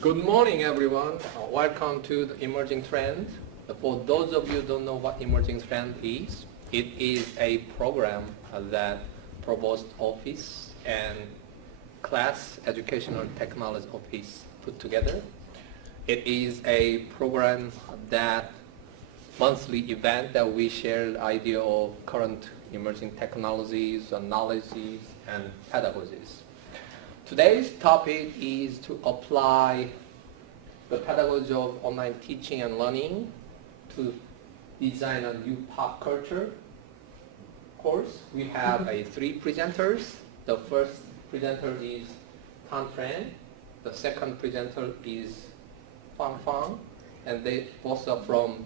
Good morning, everyone. Welcome to the Emerging Trend. For those of you who don't know what Emerging Trend is, it is a program that Provost Office and CLASS Educational Technology Office put together. It is a program that monthly event that we share the idea of current emerging technologies, knowledges, and pedagogies. Today's topic is to apply the pedagogy of online teaching and learning to design a new pop culture course. We have three presenters. The first presenter is Thanh Tran. The second presenter is Fang Fang, and they both are from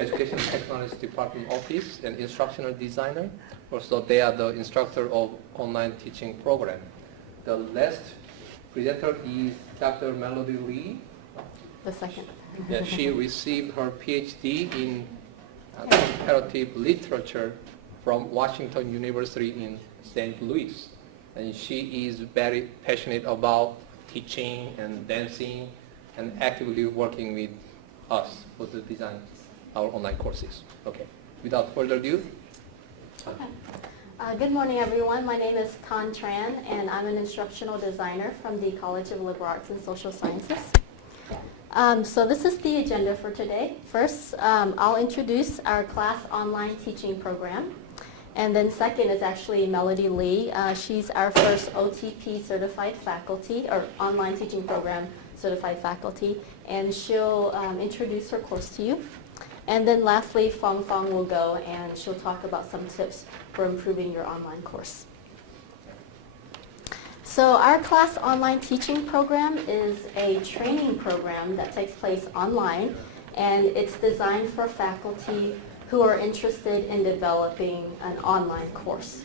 Education Technology Department Office and Instructional Designer. Also, they are the instructor of online teaching program. The last presenter is Dr. Yunzi Li. The second. Yeah, she received her PhD in comparative literature from Washington University in St. Louis. And she is very passionate about teaching and dancing and actively working with us for the design our online courses. Okay, without further ado. Good morning, everyone. My name is Thanh Tran, and I'm an instructional designer from the College of Liberal Arts and Social Sciences. So this is the agenda for today. First, I'll introduce our CLASS online teaching program. And then second is actually Yunzi Li. She's our first OTP certified faculty, or online teaching program certified faculty, and she'll introduce her course to you. And then lastly, Fang Fang will go and she'll talk about some tips for improving your online course. So our CLASS online teaching program is a training program that takes place online, and it's designed for faculty who are interested in developing an online course.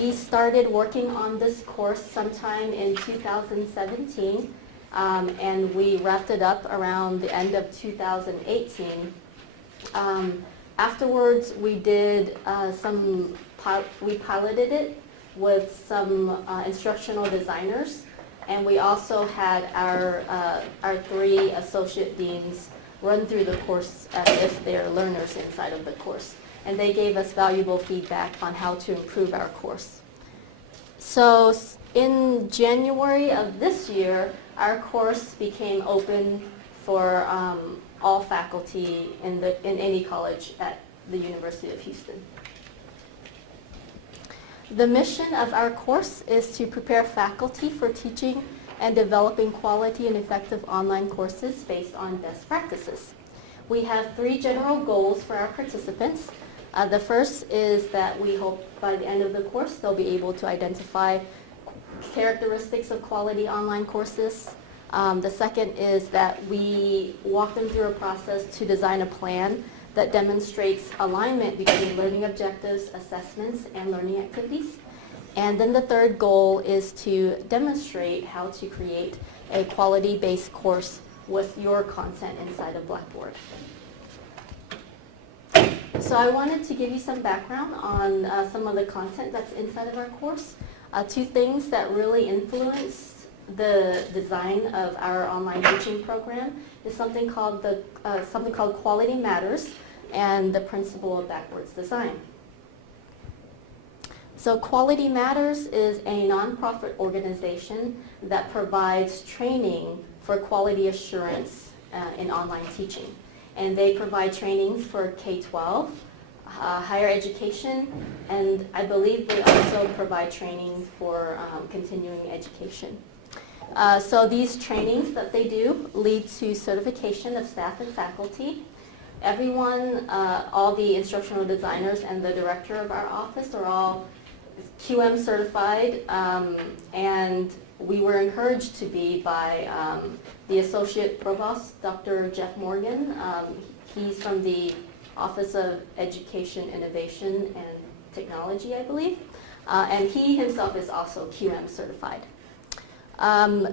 We started working on this course sometime in 2017. And we wrapped it up around the end of 2018. Afterwards, we did we piloted it with some instructional designers, and we also had our three associate deans run through the course as if they're learners inside of the course, and they gave us valuable feedback on how to improve our course. So in January of this year, our course became open for all faculty in any college at the University of Houston. The mission of our course is to prepare faculty for teaching and developing quality and effective online courses based on best practices. We have three general goals for our participants. The first is that we hope by the end of the course they'll be able to identify characteristics of quality online courses. The second is that we walk them through a process to design a plan that demonstrates alignment between learning objectives, assessments, and learning activities. And then the third goal is to demonstrate how to create a quality-based course with your content inside of Blackboard. So I wanted to give you some background on some of the content that's inside of our course. Two things that really influenced the design of our online teaching program is something called Quality Matters and the principle of backwards design. So Quality Matters is a nonprofit organization that provides training for quality assurance in online teaching. And they provide trainings for K-12, higher education, and I believe they also provide training for continuing education. So these trainings that they do lead to certification of staff and faculty. Everyone, all the instructional designers and the director of our office are all QM certified, and we were encouraged to be by the Associate Provost, Dr. Jeff Morgan. He's from the Office of Education, Innovation, and Technology, I believe. And he himself is also QM certified.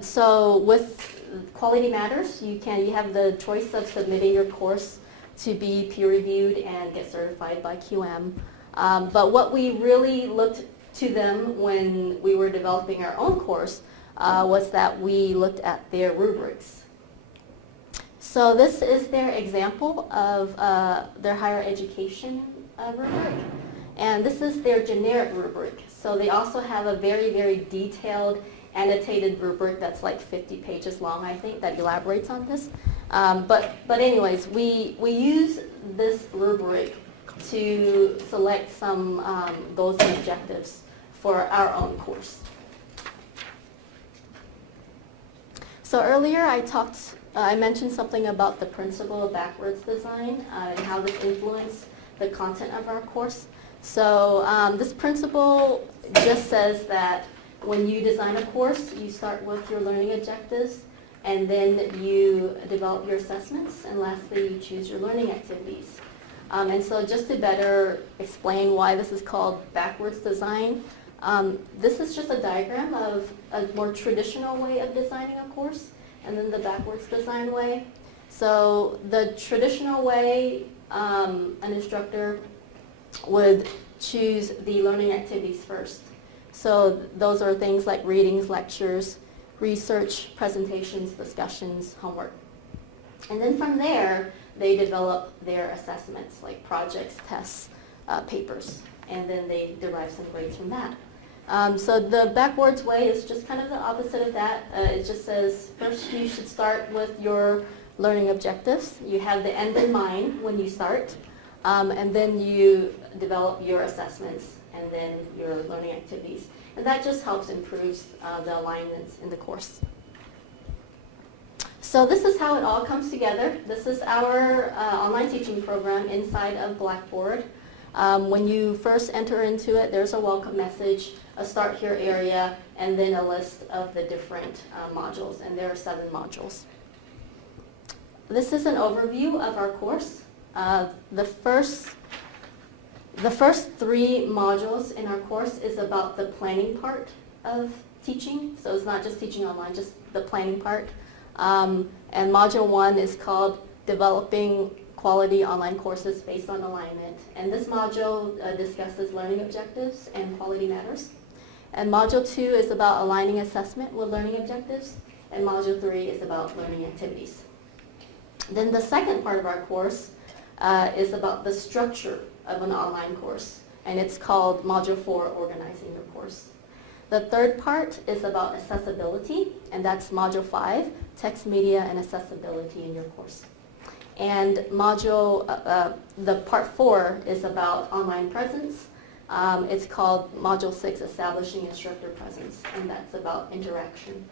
So with Quality Matters, you have the choice of submitting your course to be peer-reviewed and get certified by QM. But what we really looked to them when we were developing our own course was that we looked at their rubrics. So this is their example of their higher education rubric. And this is their generic rubric. So they also have a very, very detailed annotated rubric that's like 50 pages long, I think, that elaborates on this. But anyways, we use this rubric to select some goals and objectives for our own course. So earlier I mentioned something about the principle of backwards design and how this influenced the content of our course. So this principle just says that when you design a course, you start with your learning objectives, and then you develop your assessments, and lastly, you choose your learning activities. And so just to better explain why this is called backwards design, this is just a diagram of a more traditional way of designing a course, and then the backwards design way. So the traditional way, an instructor would choose the learning activities first. So those are things like readings, lectures, research, presentations, discussions, homework. And then from there, they develop their assessments like projects, tests, papers, and then they derive some grades from that. So the backwards way is just kind of the opposite of that. It just says first you should start with your learning objectives. You have the end in mind when you start, and then you develop your assessments and then your learning activities. And that just helps improve the alignments in the course. So this is how it all comes together. This is our online teaching program inside of Blackboard. When you first enter into it, there's a welcome message, a start here area, and then a list of the different modules, and there are 7 modules. This is an overview of our course. The first 3 modules in our course is about the planning part of teaching. So it's not just teaching online, just the planning part. And module 1 is called Developing Quality Online Courses Based on Alignment. And this module discusses learning objectives and quality matters. And module 2 is about aligning assessment with learning objectives. And module 3 is about learning activities. Then the second part of our course is about the structure of an online course, and it's called Module 4, Organizing Your Course. The third part is about accessibility, and that's Module 5, Text, Media, and Accessibility in your course. And the part 4 is about online presence. It's called Module 6, Establishing Instructor Presence, and that's about interaction.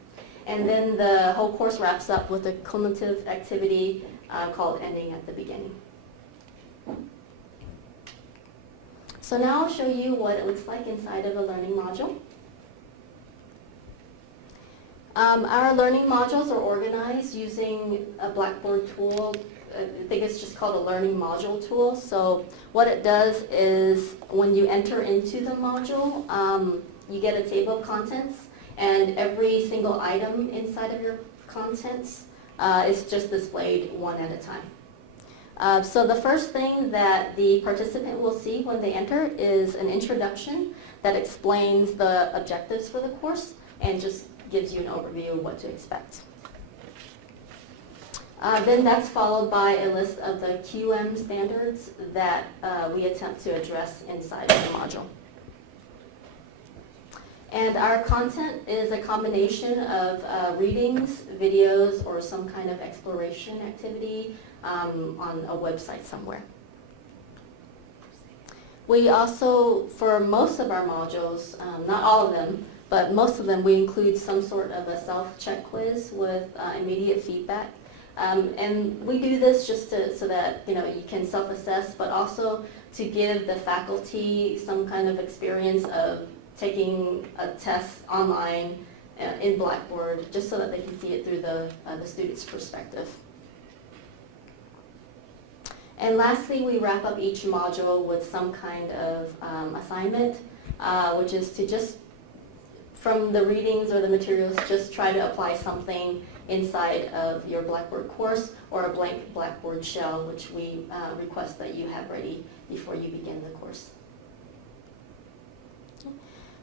And then the whole course wraps up with a cumulative activity called Ending at the Beginning. So now I'll show you what it looks like inside of a learning module. Our learning modules are organized using a Blackboard tool. I think it's just called a learning module tool. So what it does is when you enter into the module, you get a table of contents, and every single item inside of your contents is just displayed one at a time. So the first thing that the participant will see when they enter is an introduction that explains the objectives for the course and just gives you an overview of what to expect. Then that's followed by a list of the QM standards that we attempt to address inside of the module. And our content is a combination of readings, videos, or some kind of exploration activity on a website somewhere. We also, for most of our modules, not all of them, but most of them, we include some sort of a self-check quiz with immediate feedback. And we do this just so that you can self-assess, but also to give the faculty some kind of experience of taking a test online in Blackboard, just so that they can see it through the student's perspective. And lastly, we wrap up each module with some kind of assignment, which is to just, from the readings or the materials, just try to apply something inside of your Blackboard course or a blank Blackboard shell, which we request that you have ready before you begin the course.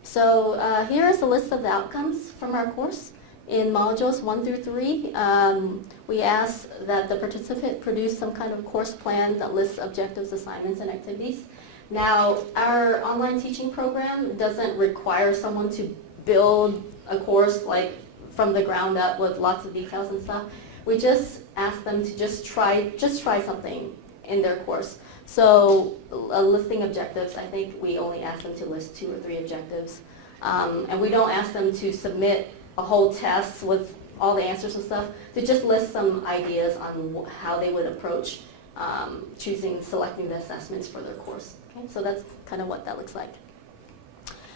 So here is a list of the outcomes from our course. In modules 1 through 3, we ask that the participant produce some kind of course plan that lists objectives, assignments, and activities. Now, our online teaching program doesn't require someone to build a course like from the ground up with lots of details and stuff. We just ask them to just try something in their course. So listing objectives, I think we only ask them to list 2 or 3 objectives. And we don't ask them to submit a whole test with all the answers and stuff, to just list some ideas on how they would approach selecting the assessments for their course. Okay, so that's kind of what that looks like.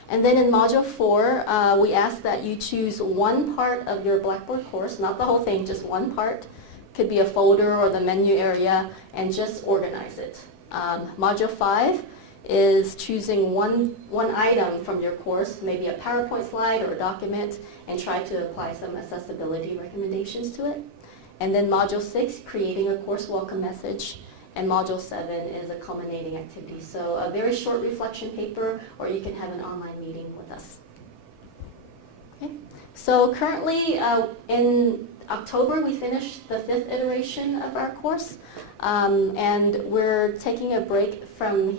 And then in Module 4, we ask that you choose one part of your Blackboard course, not the whole thing, just one part. Could be a folder or the menu area, and just organize it. Module 5 is choosing one item from your course, maybe a PowerPoint slide or a document, and try to apply some accessibility recommendations to it. And then Module 6, creating a course welcome message. And Module 7 is a culminating activity. So a very short reflection paper, or you can have an online meeting with us. Okay. So currently in October, we finished the 5th iteration of our course. And we're taking a break from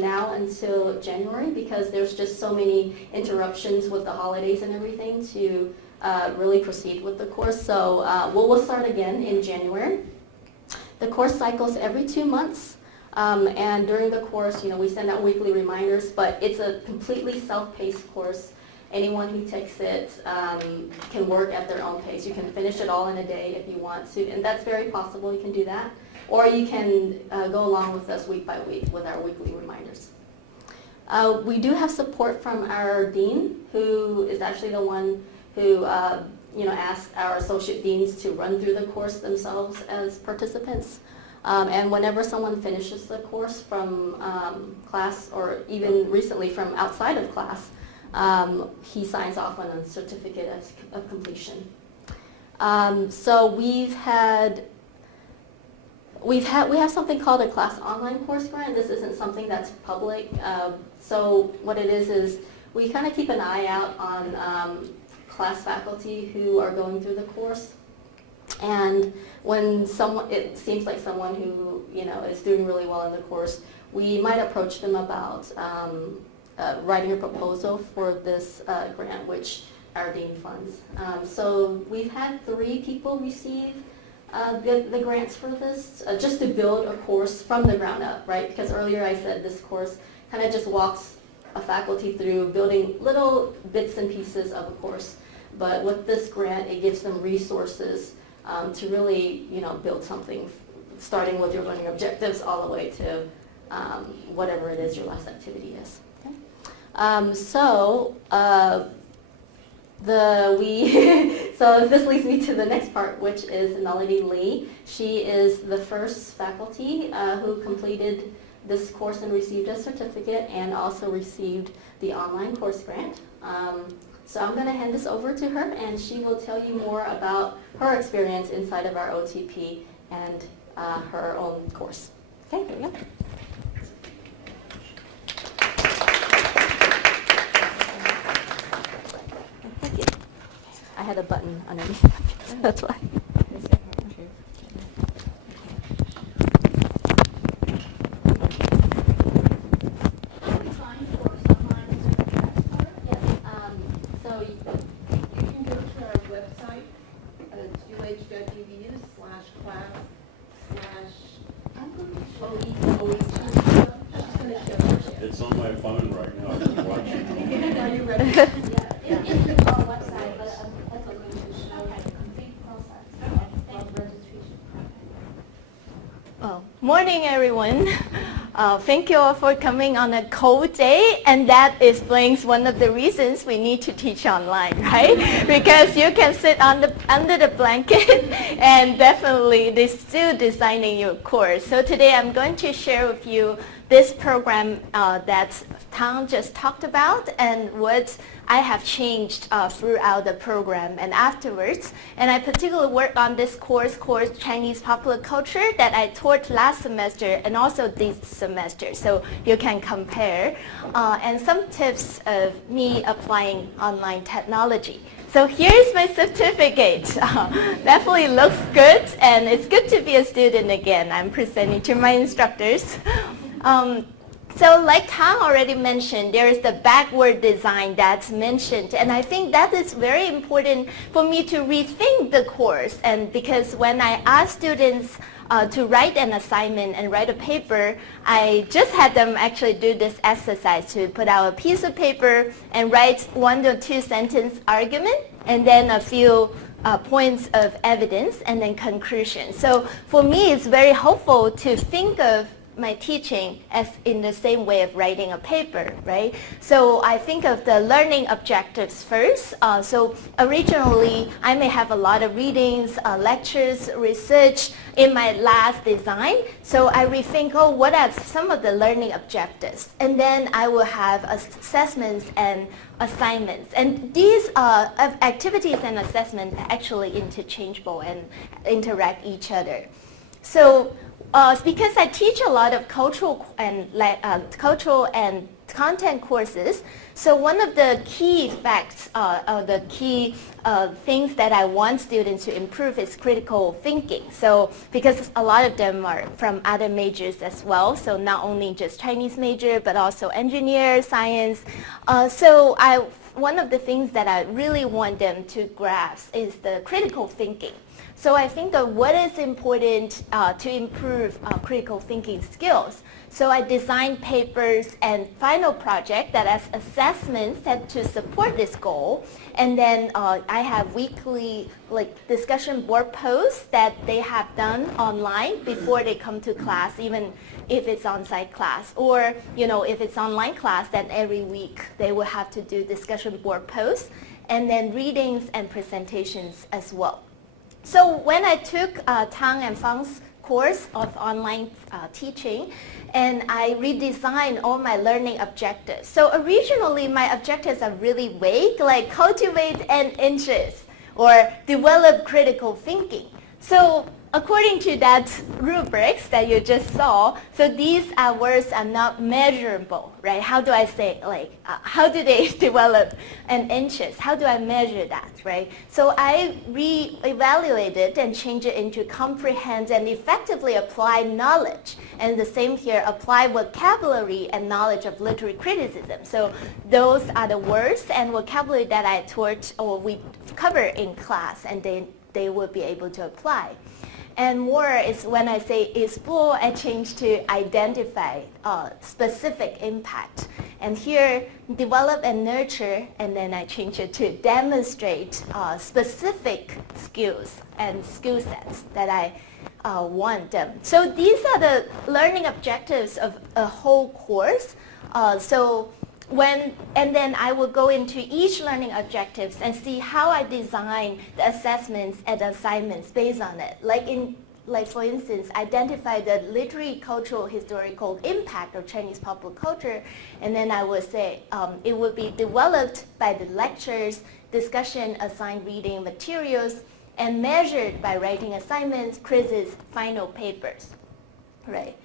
now until January, because there's just so many interruptions with the holidays and everything to really proceed with the course. So we'll start again in January. The course cycles every 2 months. And during the course, we send out weekly reminders, but it's a completely self-paced course. Anyone who takes it can work at their own pace. You can finish it all in a day if you want to, and that's very possible. You can do that. Or you can go along with us week by week with our weekly reminders. We do have support from our dean, who is actually the one who asked our associate deans to run through the course themselves as participants. And whenever someone finishes the course from class, or even recently from outside of class, he signs off on a certificate of completion. So we have something called a CLASS online course grant. This isn't something that's public. So what it is we kind of keep an eye out on CLASS faculty who are going through the course. And when it seems like someone who is doing really well in the course, we might approach them about writing a proposal for this grant, which our dean funds. So we've had 3 people receive the grants for this, just to build a course from the ground up, right? Because earlier I said this course kind of just walks a faculty through building little bits and pieces of a course. But with this grant, it gives them resources to really, build something, starting with your learning objectives all the way to whatever it is your last activity is. Okay? So this leads me to the next part, which is Melody Lee. She is the first faculty who completed this course and received a certificate, and also received the online course grant. So I'm going to hand this over to her, and she will tell you more about her experience inside of our OTP and her own course. Okay, here we go. Thank you. I had a button underneath, that's why. It's on my phone right now. I'm watching. Are you ready? Yeah. It's our website, but that's what we should show. Complete process of registration. Oh, morning, everyone. Thank you all for coming on a cold day, and that explains one of the reasons we need to teach online, right? Because you can sit under the blanket, and definitely they're still designing your course. So today I'm going to share with you this program that's Tang just talked about and what I have changed throughout the program and afterwards. And I particularly worked on this course Chinese Popular Culture that I taught last semester and also this semester. So you can compare. And some tips of me applying online technology. So here's my certificate. Definitely looks good, and it's good to be a student again. I'm presenting to my instructors. So like Tang already mentioned, there is the backward design that's mentioned, and I think that is very important for me to rethink the course. And because when I ask students to write an assignment and write a paper, I just had them actually do this exercise to put out a piece of paper and write 1 or 2 sentence argument and then a few points of evidence and then conclusion. So for me, it's very helpful to think of my teaching as in the same way of writing a paper, right? So I think of the learning objectives first. So originally, I may have a lot of readings, lectures, research in my last design. So I rethink, what are some of the learning objectives? And then I will have assessments and assignments. And these activities and assessments are actually interchangeable and interact each other. So because I teach a lot of cultural and content courses, so one of the key facts, the key things that I want students to improve is critical thinking. So because a lot of them are from other majors as well, so not only just Chinese major, but also engineer, science. One of the things that I really want them to grasp is the critical thinking. So I think of what is important to improve critical thinking skills. So I designed papers and final project that as assessments that to support this goal. And then I have weekly discussion board posts that they have done online before they come to class, even if it's on-site class. Or if it's online class, then every week they will have to do discussion board posts and then readings and presentations as well. So when I took Tang and Fang's course of online teaching, and I redesigned all my learning objectives. So originally my objectives are really vague, like cultivate an interest or develop critical thinking. So according to that rubrics that you just saw, so these words are not measurable, right? How do I say, how do they develop an interest? How do I measure that, right? So I re-evaluated and changed it into comprehend and effectively apply knowledge. And the same here, apply vocabulary and knowledge of literary criticism. So those are the words and vocabulary that I taught or we cover in class, and they will be able to apply. And more is when I say explore, I change to identify specific impact. And here, develop and nurture, and then I change it to demonstrate specific skills and skill sets that I want them. So these are the learning objectives of a whole course. And then I will go into each learning objectives and see how I design the assessments and assignments based on it. Like for instance, identify the literary, cultural, historical impact of Chinese popular culture, and then I will say it will be developed by the lectures, discussion, assigned reading materials, and measured by writing assignments, quizzes, final papers, right?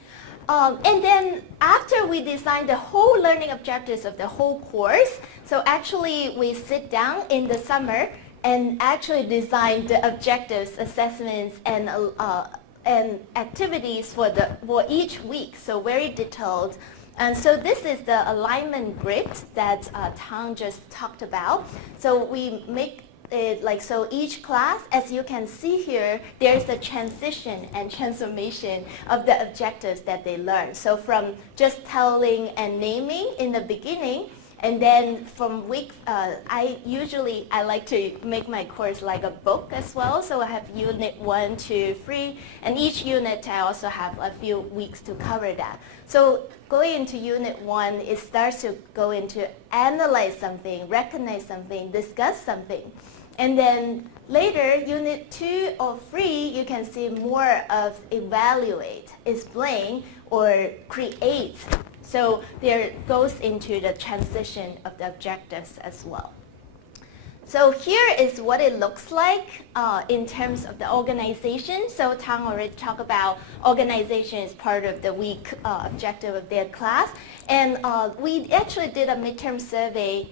And then after we design the whole learning objectives of the whole course, so actually we sit down in the summer and actually design the objectives, assessments, and activities for each week, so very detailed. And so this is the alignment grid that Tang just talked about. So we make so each class, as you can see here, there's a transition and transformation of the objectives that they learn. So from just telling and naming in the beginning, and then from week, I like to make my course like a book as well. So I have unit 1, 2, 3, and each unit I also have a few weeks to cover that. So going into unit 1, it starts to go into analyze something, recognize something, discuss something. And then later, unit 2 or 3, you can see more of evaluate, explain, or create So there goes into the transition of the objectives as well. So here is what it looks like in terms of the organization. So Tang already talked about organization is part of the week objective of their class. And we actually did a midterm survey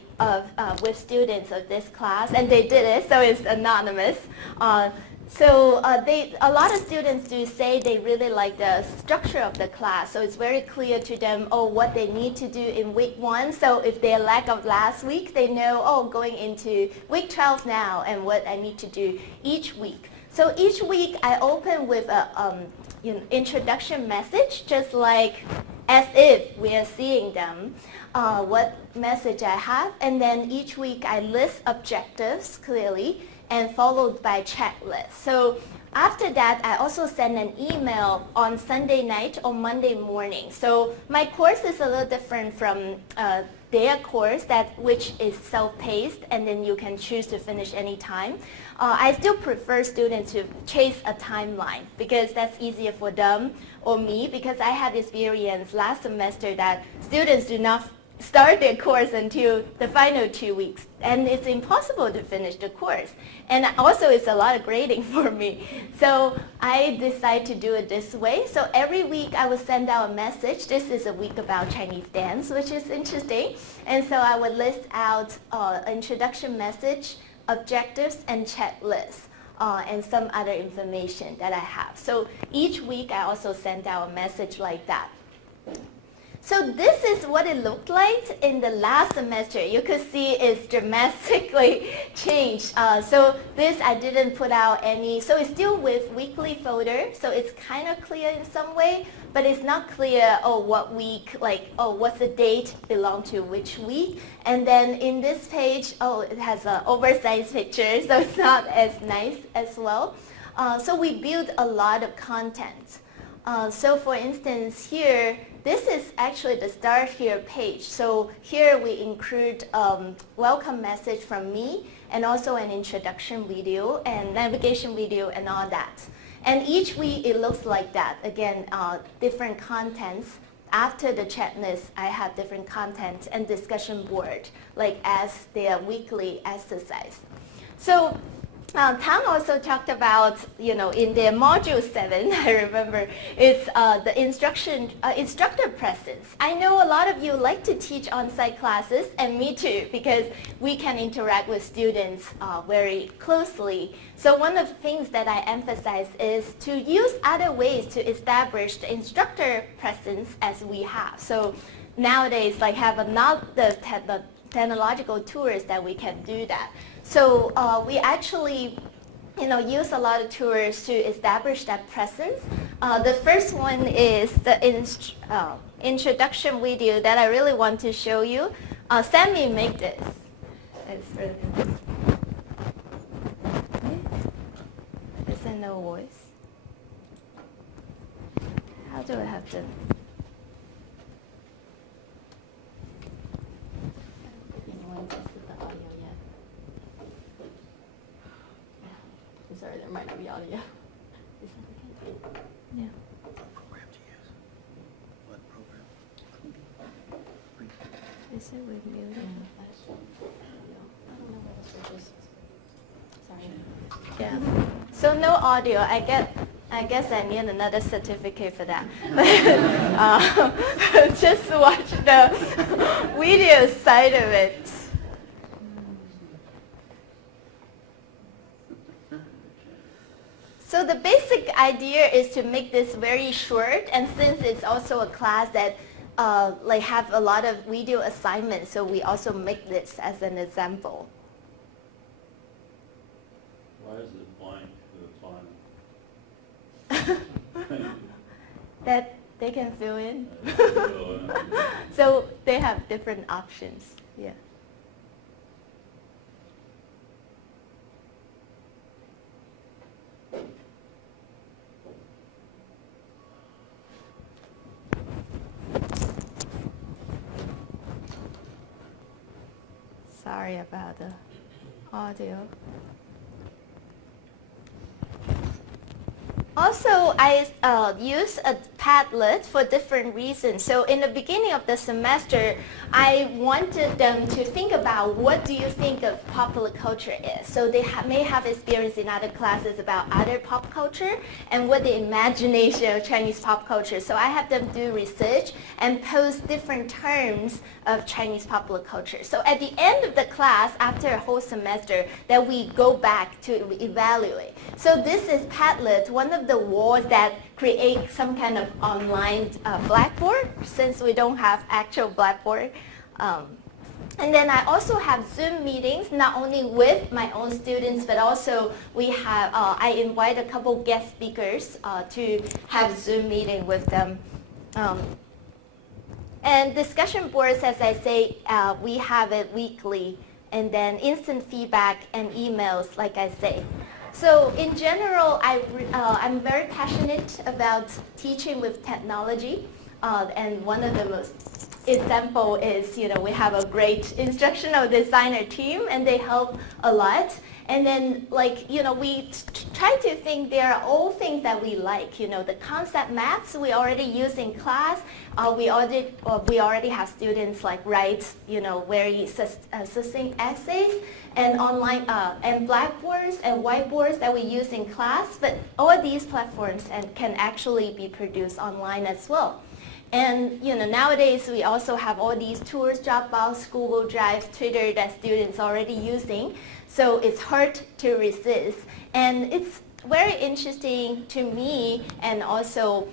with students of this class, and they did it, so it's anonymous. A lot of students do say they really like the structure of the class, so it's very clear to them, what they need to do in week 1. So if they lack of last week, they know, going into week 12 now and what I need to do each week. So each week I open with a introduction message, just like as if we are seeing them, what message I have, and then each week I list objectives clearly, and followed by checklist. So after that, I also send an email on Sunday night or Monday morning. So my course is a little different from their course, which is self-paced, and then you can choose to finish any time. I still prefer students to chase a timeline because that's easier for them or me, because I had experience last semester that students do not start their course until the final 2 weeks, and it's impossible to finish the course. And also it's a lot of grading for me. So I decided to do it this way. So every week I would send out a message. This is a week about Chinese dance, which is interesting. And so I would list out an introduction message, objectives, and checklists. And some other information that I have. So each week I also send out a message like that. So this is what it looked like in the last semester. You could see it's dramatically changed. So this I didn't put out any, so it's still with weekly folder, so it's kind of clear in some way, but it's not clear, what week, what's the date belong to which week. And then in this page, it has an oversized picture, so it's not as nice as well. So we built a lot of content. So for instance here, this is actually the Start Here page. So here we include welcome message from me, and also an introduction video and navigation video and all that. And each week it looks like that. Again, different contents. After the checklist, I have different content and discussion board, like as their weekly exercise. So Tang also talked about, in their module 7, I remember, it's the instructor presence. I know a lot of you like to teach on-site classes, and me too, because we can interact with students very closely. So one of the things that I emphasize is to use other ways to establish the instructor presence as we have. So nowadays, have the technological tools that we can do that. So we actually, use a lot of tools to establish that presence. The first one is the introduction video that I really want to show you. Sammy made this. It's really good. Is there no voice? How do I have to? Sorry, there might not be audio. Yeah. Program to use. What program? Is it with music? Sorry. Yeah. So no audio. I guess I need another certificate for that. Just watch the video side of it. So the basic idea is to make this very short, and since it's also a class that have a lot of video assignments, so we also make this as an example. Why is it blank to the final? That they can fill in. So, So they have different options. Yeah. Sorry about the audio. Also, I use Padlet for different reasons. So in the beginning of the semester, I wanted them to think about what do you think of popular culture is. So they may have experience in other classes about other pop culture and what the imagination of Chinese pop culture. So I have them do research and post different terms of Chinese popular culture. So at the end of the class, after a whole semester, that we go back to evaluate. So this is Padlet, one of the walls that create some kind of online blackboard, since we don't have actual blackboard. And then I also have Zoom meetings, not only with my own students, but also we have, I invite a couple guest speakers to have Zoom meeting with them. And discussion boards, as I say, we have it weekly, and then instant feedback and emails, like I say. So in general, I'm very passionate about teaching with technology, and one of the most example is, we have a great instructional designer team, and they help a lot. And then, we try to think there are all things that we like. The concept maps we already use in class. We already have students write, very succinct essays, and online and blackboards and whiteboards that we use in class. But all these platforms can actually be produced online as well. And nowadays we also have all these tools, Dropbox, Google Drive, Twitter that students are already using. So it's hard to resist. And it's very interesting to me and also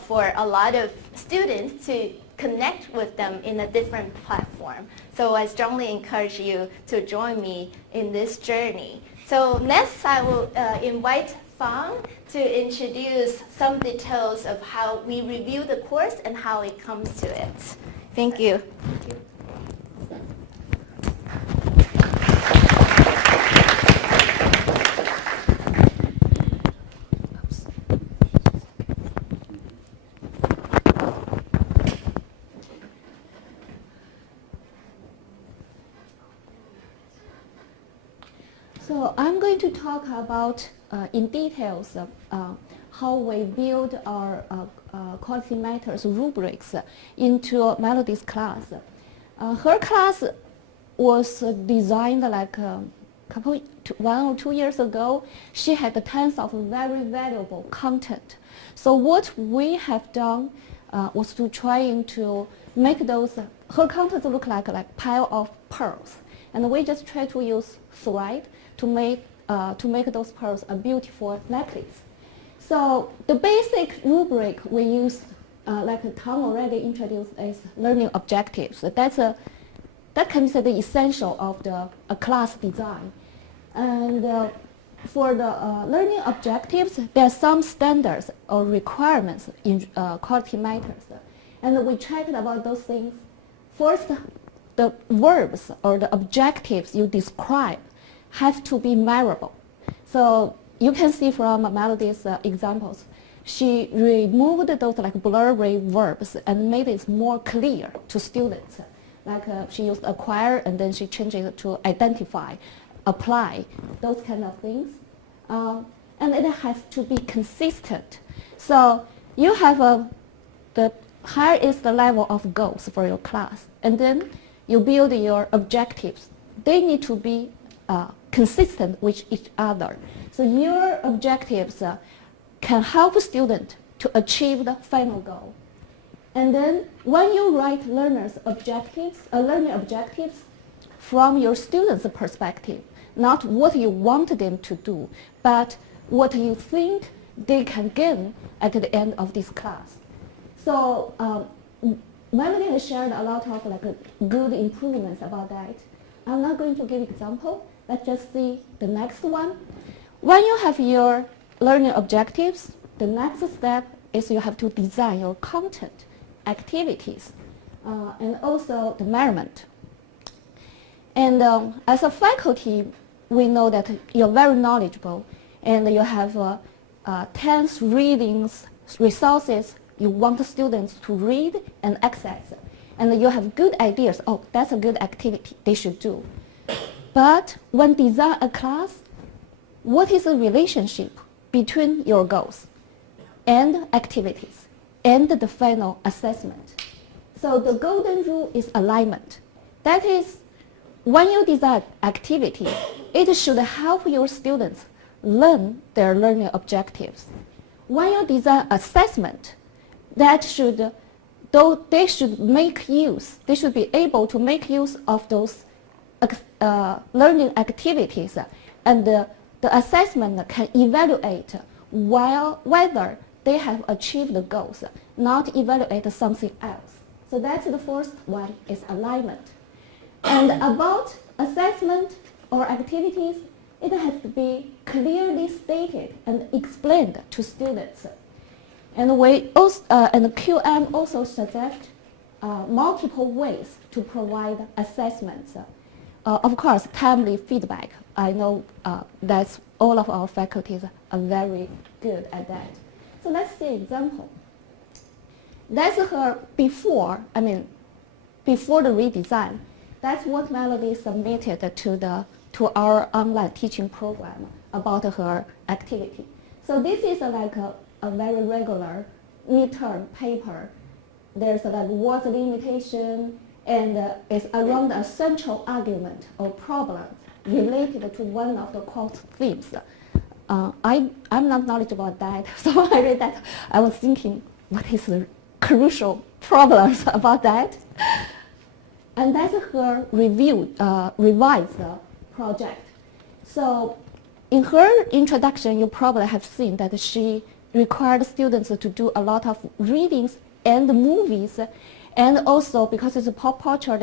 for a lot of students to connect with them in a different platform. So I strongly encourage you to join me in this journey. So next I will invite Fang to introduce some details of how we review the course and how it comes to it. Thank you. Thank you. So I'm going to talk about in details how we build our quality matters rubrics into Melody's class. Her class was designed like 1 or 2 years ago. She had tons of very valuable content. So what we have done was to trying to make those, her content look like pile of pearls. And we just try to use thread to make those pearls a beautiful necklace. So the basic rubric we use, like Tom already introduced, is learning objectives. That can be the essential of a class design. And for the learning objectives, there are some standards or requirements in quality matters. And we checked about those things. First, the verbs or the objectives you describe have to be measurable. So you can see from Melody's examples, she removed those blurry verbs and made it more clear to students. She used acquire and then she changed it to identify, apply, those kind of things. And it has to be consistent. So you have the higher is the level of goals for your class, and then you build your objectives. They need to be consistent with each other. So your objectives can help students to achieve the final goal. And then when you write learning objectives from your students' perspective, not what you want them to do, but what you think they can gain at the end of this class. So Melody has shared a lot of good improvements about that. I'm not going to give example. Let's just see the next one. When you have your learning objectives, the next step is you have to design your content, activities, and also the measurement. And as a faculty, we know that you're very knowledgeable and you have tons readings, resources you want the students to read and access. And you have good ideas. Oh, that's a good activity they should do. But when design a class, what is the relationship between your goals and activities? and the final assessment. So the golden rule is alignment. That is, when you design activity, it should help your students learn their learning objectives. When you design assessment, that should, though they should make use, they should be able to make use of those learning activities, and the assessment can evaluate whether they have achieved the goals, not evaluate something else. So that's the first one, is alignment. And about assessment or activities, it has to be clearly stated and explained to students. And we also, and QM also suggests multiple ways to provide assessments. Of course, timely feedback. I know that's all of our faculties are very good at that. So let's see an example. That's her before the redesign. That's what Melody submitted to our online teaching program about her activity. So this is like a very regular midterm paper. There's like word limitation, and it's around a central argument or problem related to one of the course themes. I'm not knowledgeable about that, so when I read that, I was thinking, what is the crucial problems about that? And that's her revised project. So in her introduction, you probably have seen that she required students to do a lot of readings and movies, and also because it's a pop culture,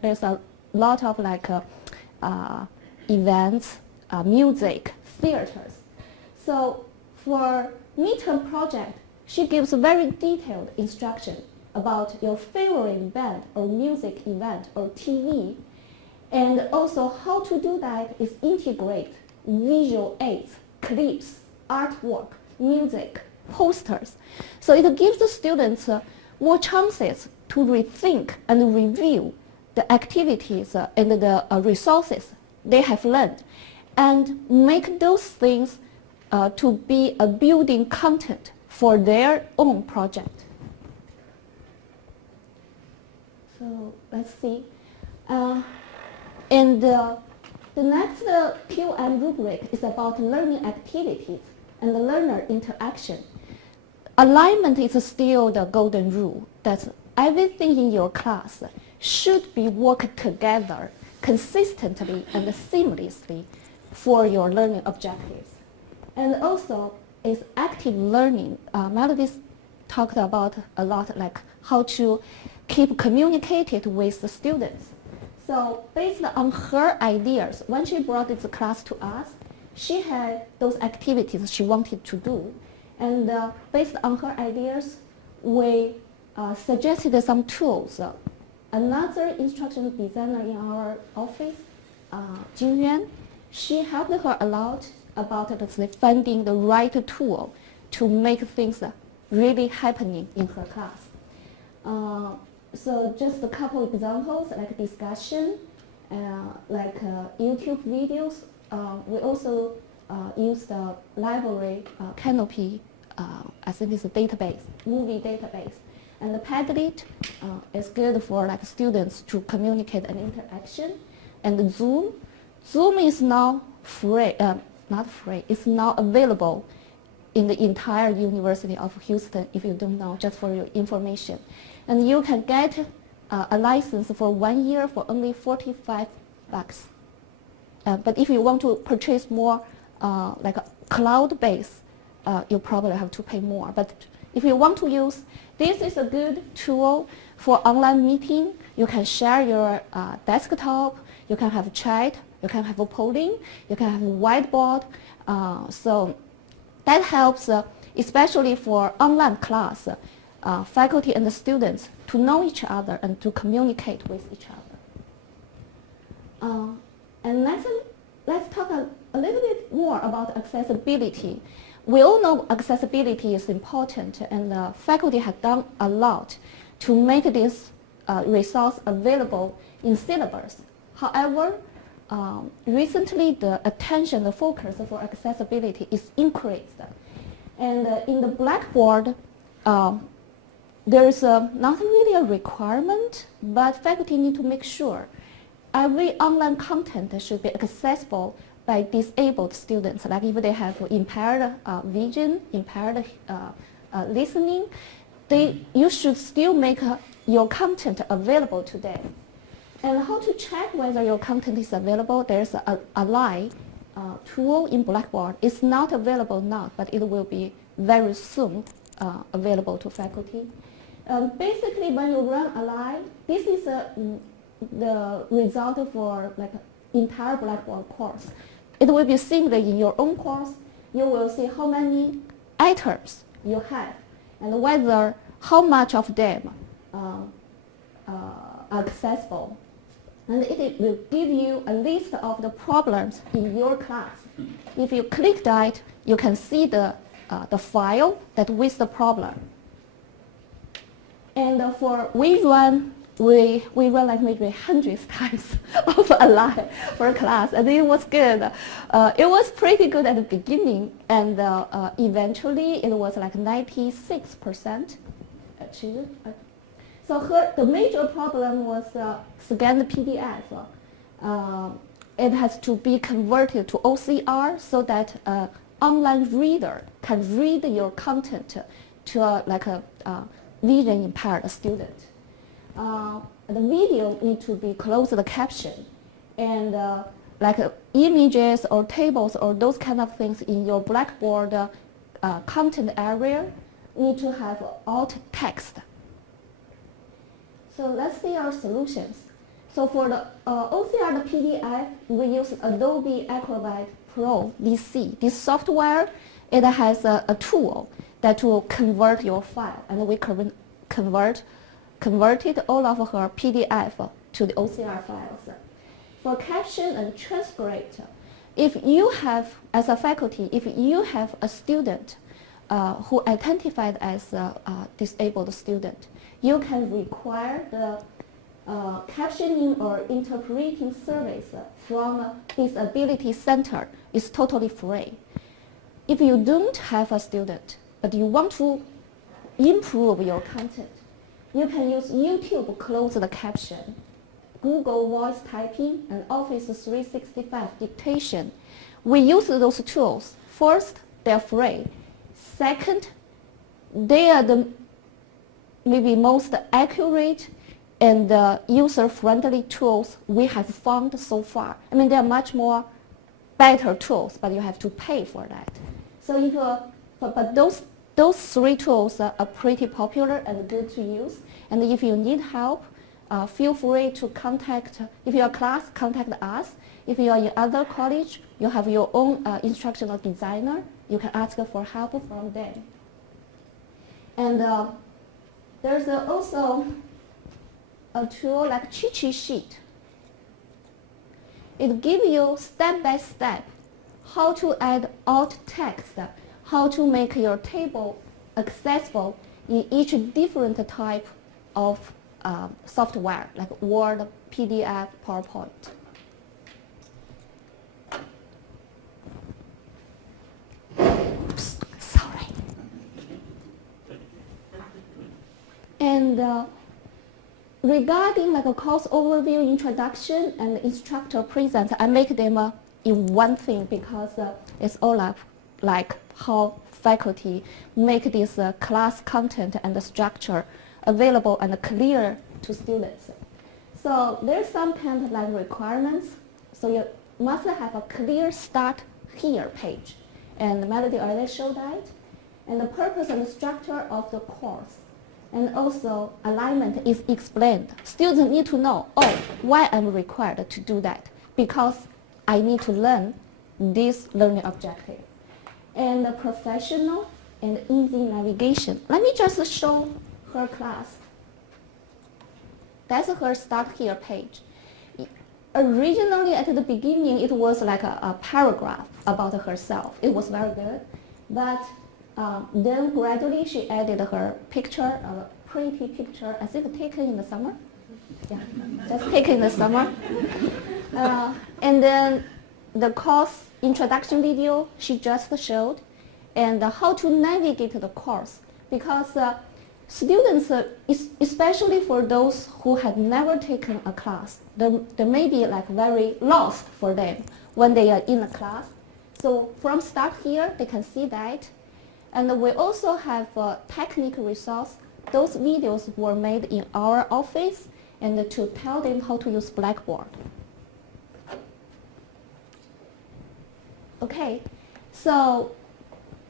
there's a lot of like events, music, theaters. So for midterm project, she gives very detailed instruction about your favorite band or music event or TV. And also how to do that is integrate visual aids, clips, artwork, music, posters. So it gives the students more chances to rethink and review the activities and the resources they have learned, and make those things to be a building content for their own project. So let's see. And the next QM rubric is about learning activities and the learner interaction. Alignment is still the golden rule, that everything in your class should be worked together consistently and seamlessly for your learning objectives. And also is active learning. Melody talked about a lot, like how to keep communicated with the students. So based on her ideas, when she brought this class to us, she had those activities she wanted to do. And based on her ideas, we suggested some tools. Another instructional designer in our office, Jing Yuan, she helped her a lot about finding the right tool to make things really happening in her class. So just a couple examples, like discussion, like YouTube videos. We also use the library Canopy, I think it's a database, movie database. And the Padlet is good for like students to communicate and interaction. And Zoom is now free, not free, it's now available in the entire University of Houston, if you don't know, just for your information. And you can get a license for 1 year for only $45. But if you want to purchase more like a cloud-based, you probably have to pay more. But if you want to use, this is a good tool for online meeting. You can share your desktop, you can have chat, you can have a polling, you can have a whiteboard. So that helps, especially for online class, faculty and the students to know each other and to communicate with each other. And let's talk a little bit more about accessibility. We all know accessibility is important, and the faculty have done a lot to make this resource available in syllabus. However, recently the attention, the focus for accessibility is increased. And in the Blackboard, there's not really a requirement, but faculty need to make sure every online content should be accessible by disabled students. Like if they have impaired vision, impaired listening, you should still make your content available to them. And how to check whether your content is available? There's a line tool in Blackboard. It's not available now, but it will be very soon available to faculty. Basically, when you run a line, this is the result for like entire Blackboard course. It will be seen that in your own course, you will see how many items you have and whether how much of them are accessible. And it will give you a list of the problems in your class. If you click that, you can see the file that with the problem. And we run like maybe hundreds times of a line for a class, and it was good. It was pretty good at the beginning, and eventually it was like 96% achieved. So the major problem was scanned PDF. It has to be converted to OCR so that online reader can read your content to like a vision impaired student. The video need to be closed caption, and like images or tables or those kind of things in your Blackboard content area need to have alt text. So let's see our solutions. So for the OCR, the PDF, we use Adobe Acrobat Pro VC. This software, it has a tool that will convert your file, and we converted all of her PDF to the OCR files. For caption and transcript, if you have, as a faculty, if you have a student who identified as a disabled student, you can require the captioning or interpreting service from Disability Center. It's totally free. If you don't have a student, but you want to improve your content, you can use YouTube closed caption, Google voice typing, and Office 365 dictation. We use those tools. First, they're free. Second, they are the maybe most accurate and user-friendly tools we have found so far. I mean, there are much more better tools, but you have to pay for that. So if but those three tools are pretty popular and good to use. And if you need help, feel free to contact, if you're a class, contact us. If you are in other college, you have your own instructional designer, you can ask for help from them. And there's also a tool like cheat sheet. It gives you step-by-step how to add alt text, how to make your table accessible in each different type of software, like Word, PDF, PowerPoint. Oops, sorry. And regarding like a course overview, introduction, and instructor present, I make them in one thing because it's all like how faculty make this class content and the structure available and clear to students. So there's some kind of like requirements. So you must have a clear start here page. And Melody already showed that. And the purpose and the structure of the course. And also alignment is explained. Students need to know, oh, why I'm required to do that? Because I need to learn this learning objective. And the professional and easy navigation. Let me just show her class. That's her start here page. Originally at the beginning it was like a paragraph about herself. It was very good. But then gradually she added her picture, a pretty picture, I think taken in the summer. Yeah, just taken in the summer. And then the course introduction video she just showed. and how to navigate the course. Because students, especially for those who had never taken a class, they may be like very lost for them when they are in a class. So from start here, they can see that. And we also have a technical resource. Those videos were made in our office and to tell them how to use Blackboard. Okay, so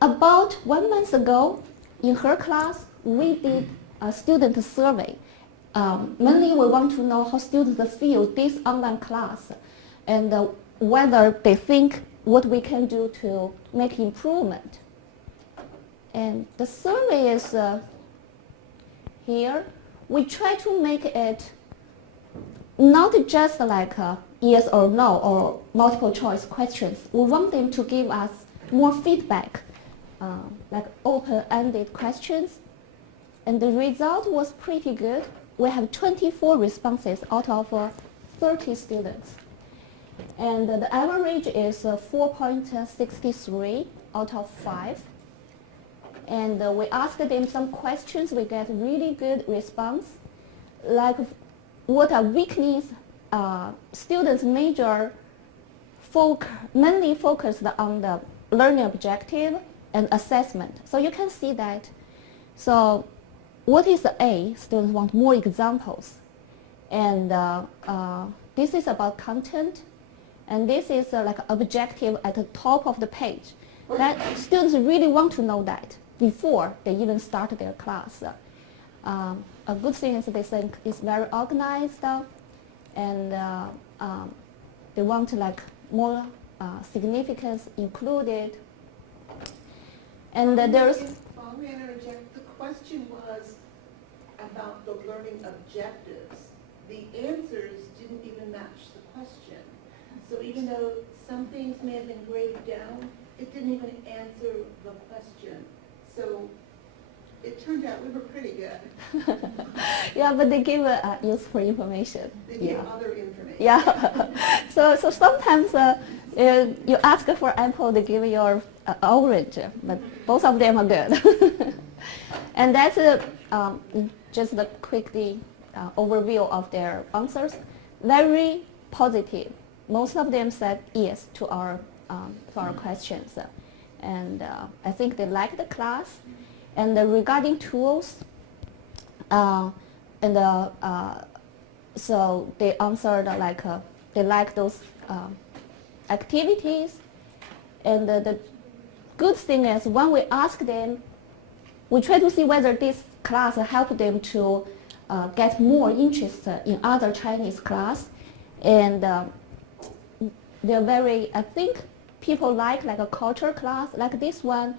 about 1 month ago, in her class, we did a student survey. Mainly we want to know how students feel this online class and whether they think what we can do to make improvement. And the survey is here. We try to make it not just like a yes or no or multiple choice questions. We want them to give us more feedback, like open-ended questions. And the result was pretty good. We have 24 responses out of 30 students. And the average is 4.63 out of 5. And we asked them some questions. We get really good response. Like what are weaknesses? Students mainly focused on the learning objective and assessment. So you can see that. So what is the A? Students want more examples. And this is about content. And this is like objective at the top of the page. That students really want to know that before they even start their class. A good thing is they think it's very organized, and they want like more significance included. And there's. If I may interject, the question was about the learning objectives. The answers didn't even match the question. So even though some things may have been graded down, it didn't even answer the question. So it turned out we were pretty good. Yeah, but they give useful information. They gave other information. Yeah. so sometimes you ask for apple, they give you orange, but both of them are good. And that's just the quickly overview of their answers. Very positive. Most of them said yes to our questions. And I think they like the class. And regarding tools, so they answered like they like those activities. And the good thing is when we ask them, we try to see whether this class helped them to get more interest in other Chinese class. And they're very, I think people like a culture class, like this one.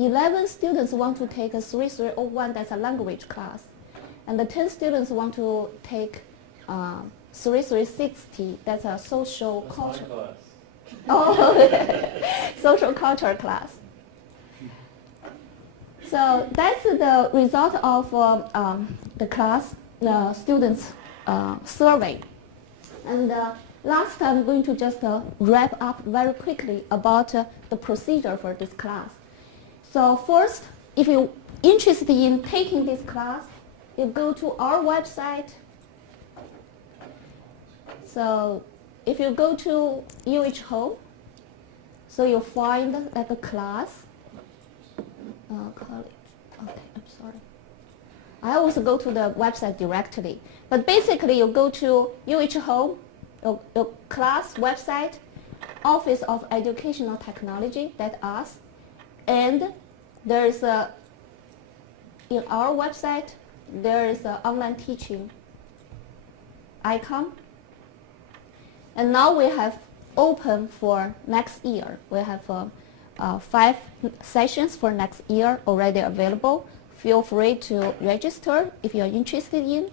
11 students want to take a 3301, that's a language class. And the 10 students want to take 3360, that's a social culture. Oh, social culture class. So that's the result of the class, the students' survey. And last, I'm going to just wrap up very quickly about the procedure for this class. So first, if you're interested in taking this class, you go to our website. So if you go to UH Home, so you'll find like a class. Okay, I'm sorry. I always go to the website directly. But basically, you go to UH Home, your class website, Office of Educational Technology, that's us. And there's in our website, there is an online teaching icon. And now we have open for next year. We have 5 sessions for next year already available. Feel free to register if you're interested in.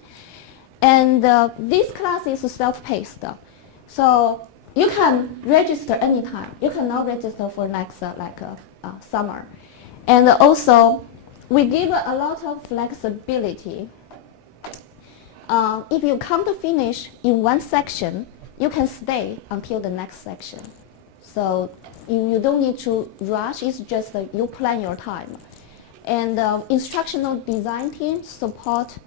And this class is self-paced. So you can register anytime. You can now register for next summer. And also, we give a lot of flexibility. If you can't finish in one section, you can stay until the next section. So You don't need to rush. It's just you plan your time. And instructional design team support,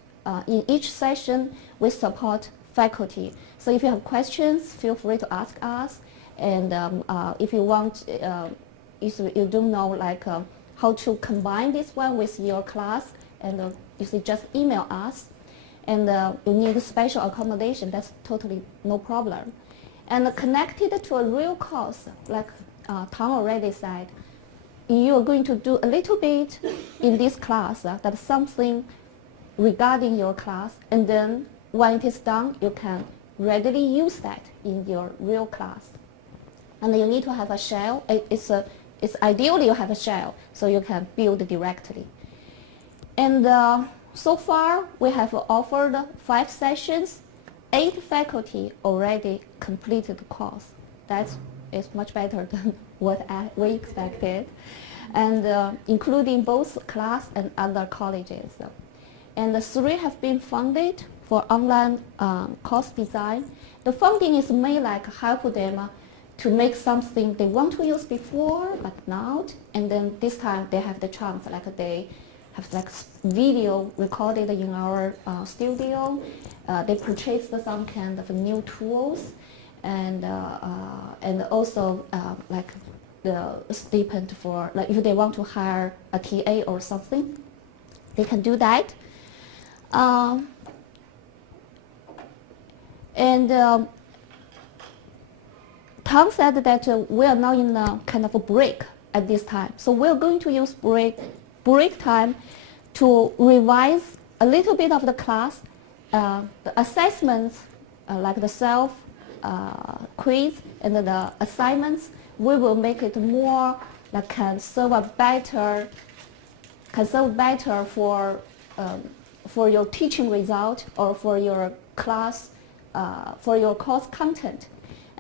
in each session, we support faculty. So if you have questions, feel free to ask us. And if you want, if you don't know how to combine this one with your class, and you see, just email us. And you need special accommodation, that's totally no problem. And connected to a real course, like Tom already said, you are going to do a little bit in this class, that's something regarding your class, and then when it is done, you can readily use that in your real class. And you need to have a shell. It's ideally you have a shell, so you can build directly. And so far, we have offered 5 sessions. 8 faculty already completed the course. That is much better than what we expected, and including both CLASS and other colleges. And 3 have been funded for online course design. The funding is mainly help them to make something they want to use before but not, and then this time they have the chance, they have video recorded in our studio. They purchased some kind of new tools, and also the stipend for if they want to hire a TA or something, they can do that. Tom said that we are now in a kind of a break at this time, so we're going to use break time to revise a little bit of the class, the assessments, like the self quiz and the assignments. We will make it more can serve better for your teaching result or for your class, for your course content.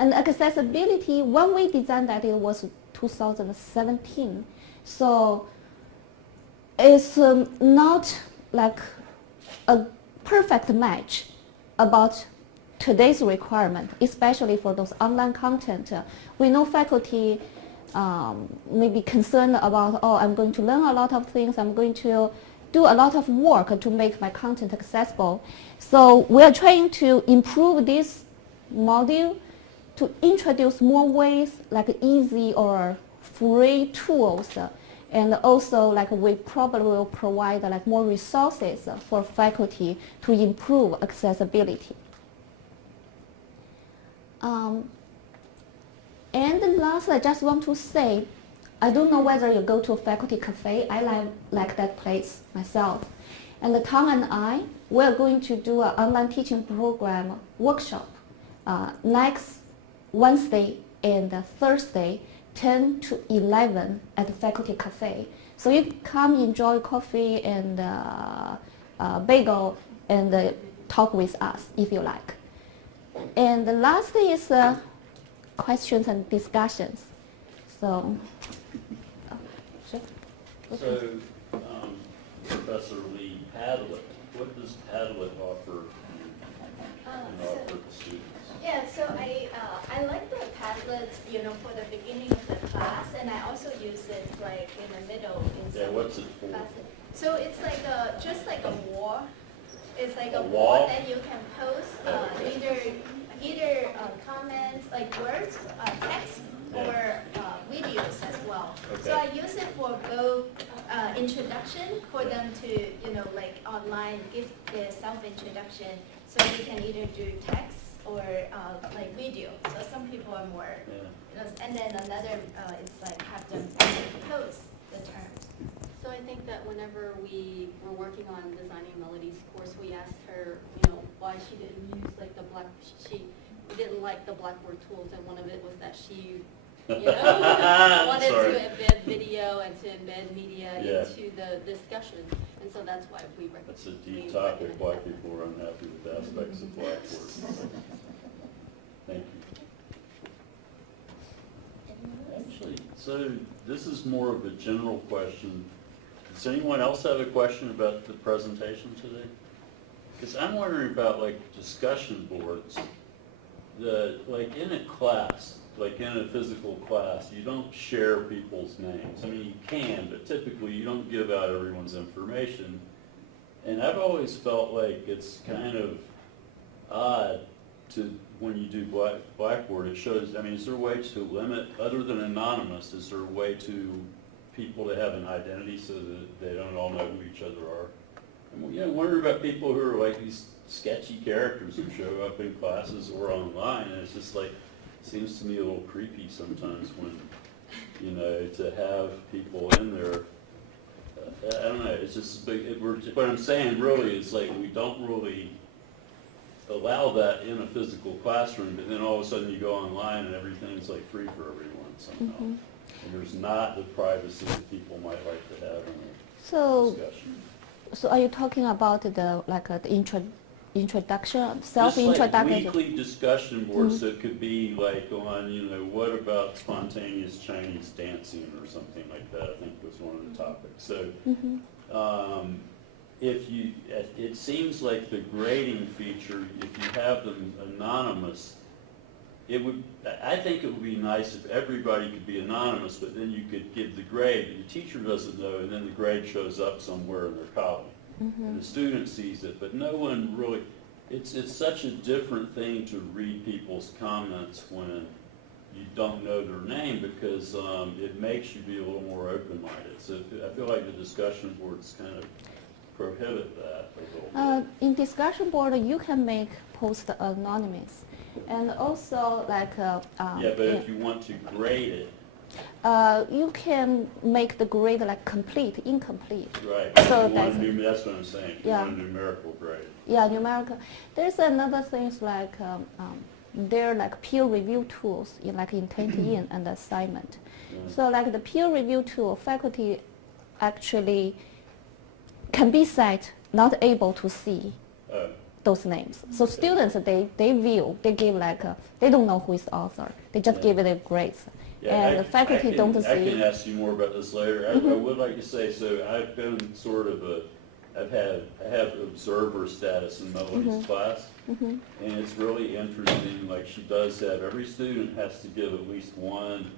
And accessibility, when we designed that, it was 2017. So it's not a perfect match about today's requirement, especially for those online content. We know faculty may be concerned about, I'm going to learn a lot of things, I'm going to do a lot of work to make my content accessible. So we are trying to improve this module to introduce more ways, easy or free tools, and also we probably will provide more resources for faculty to improve accessibility. And last, I just want to say, I don't know whether you go to a faculty cafe. I like that place myself. And Tom and I, we're going to do an online teaching program workshop next Wednesday and Thursday, 10 to 11 at the faculty cafe. So you come enjoy coffee and bagel and talk with us if you like. And the last is questions and discussions. So, sure. So, Professor Lee, Padlet, what does Padlet offer you and offer the students? Yeah, so I like the Padlet, for the beginning of the class, and I also use it in the middle in some what's it for? classes. So it's just like a wall. It's like a wall? wall, and you can post either comments, words, text, or videos as well. Okay. So I use it for both introduction for them to, online give their self-introduction. So you can either do text or video. So some people are more, and then another is have them post the terms. So I think that whenever we were working on designing Melody's course, we asked her, why she didn't use she didn't like the Blackboard tools, and one of it was that she, wanted to embed video and to embed media into the discussion, and so that's why we recommend. That's a deep topic. Why people are unhappy with aspects of Blackboard. Thank you. Actually, so this is more of a general question. Does anyone else have a question about the presentation today? Because I'm wondering about discussion boards. In a class, like in a physical class, you don't share people's names. I mean, you can, but typically you don't give out everyone's information. And I've always felt like it's kind of odd to, when you do Blackboard, it shows, I mean, is there a way to limit, other than anonymous, is there a way to people to have an identity so that they don't all know who each other are? And, you know, wonder about people who are like these sketchy characters who show up in classes or online, and it's just like, seems to me a little creepy sometimes when, you know, to have people in there. I don't know, it's just big, what I'm saying really is like we don't really allow that in a physical classroom, but then all of a sudden you go online and everything's like free for everyone somehow. And there's not the privacy that people might like to have in a discussion. So are you talking about the introduction, Just self-introduction? like weekly discussion boards that could be like on, you know, what about spontaneous Chinese dancing or something like that, I think was one of the topics. So it seems like the grading feature, if you have them anonymous, I think it would be nice if everybody could be anonymous, but then you could give the grade, but the teacher doesn't know, and then the grade shows up somewhere in their column. And the student sees it, but no one really, it's such a different thing to read people's comments when you don't know their name, because it makes you be a little more open-minded. So I feel like the discussion boards kind of prohibit that a little bit. In discussion board, you can make post anonymous, and also like Yeah, but if you want to grade it, you can make the grade like complete, incomplete. right? So That's what I'm saying. If you Yeah. want a numerical grade. Yeah, numerical. There's another things like there are like peer review tools in like intent in and assignment. So like the peer review tool, faculty actually can be set not able to see those names. So students, they give like, they don't know who is the author. They just give it a grades. And the faculty don't see. I can ask you more about this later. I would like to say, so I've been sort of I have observer status in Melody's class. And it's really interesting, like she does have, every student has to give at least one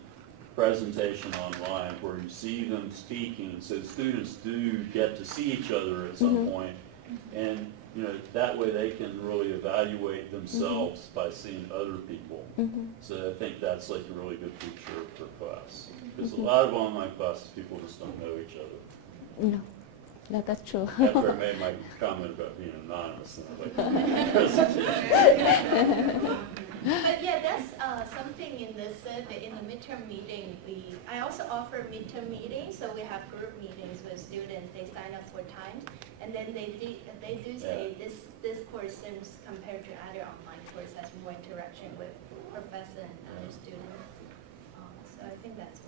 presentation online where you see them speaking, so students do get to see each other at some point, and you know, that way they can really evaluate themselves by seeing other people. So I think that's like a really good feature for class, because a lot of online classes, people just don't know each other. No, that's true. After I made my comment about being anonymous, and I was like, presentation. But yeah, that's something in the survey, in the midterm meeting, I also offer midterm meetings, so we have group meetings with students, they sign up for times, and then they do say this course seems, compared to other online courses, has more interaction with professor and other students. So I think that's